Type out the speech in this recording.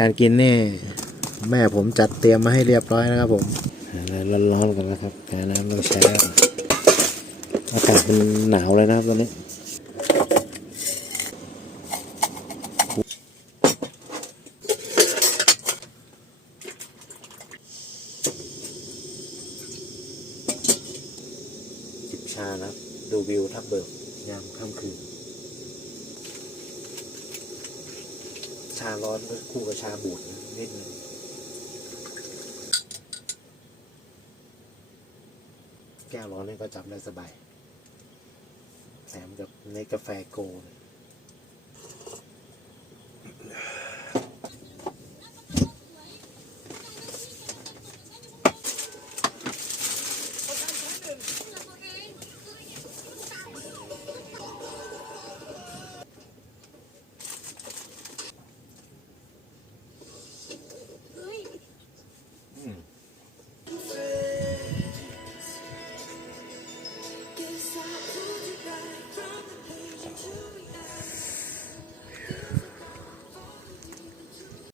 การกินนี่แม่ผมจัดเตรียมมาให้เรียบร้อยนะครับผมร้อนๆกันนะครับแช่น้ำต้องแช่อากาศเป็นหนาวเลยนะครับตอนนี้จิบชานะครับดูวิวทับเบิกยามค่ำคืนชาร้อนคู่กับชาบูดนิดนึงแก้วร้อนนี่ก็จับได้สบายแถมกับในกาแฟโกล